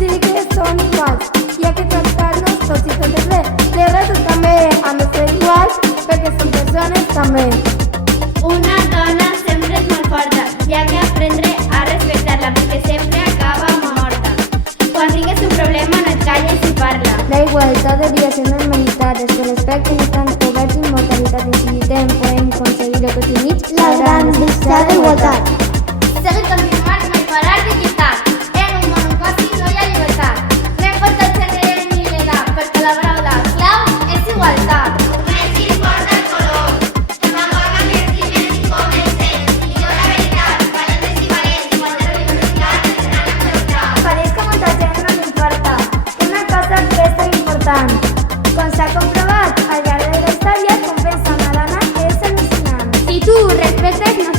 dir que són iguals i hay que tractar-nos tots i totes bé. Les races també han de ser iguals perquè són persones també. Una dona sempre és molt forta i ha d'aprendre a respectar-la perquè sempre acaba morta. Quan tingues un problema no et calles i parla. La igualtat hauria ser normalitat, els que respecten estan coberts d'immortalitat i si lluitem podem aconseguir-ho tot i mig, la gran necessitat d'igualtat. S'ha de continuar i mai parar de lluitar. En un món fàcil no hi ha llibertat. No importa el gènere ni l'edat, perquè la paraula clau és igualtat. No ens importa el color, tampoc amb els diners i comencem. I jo la veritat, valentes i valents, igualtat i velocitat, tenen la velocitat. Pareix que a molta gent no li importa una cosa que és tan important. Com s'ha comprovat al llarg de la història, com pensa una dona és al·lucinant. Si tu respectes, no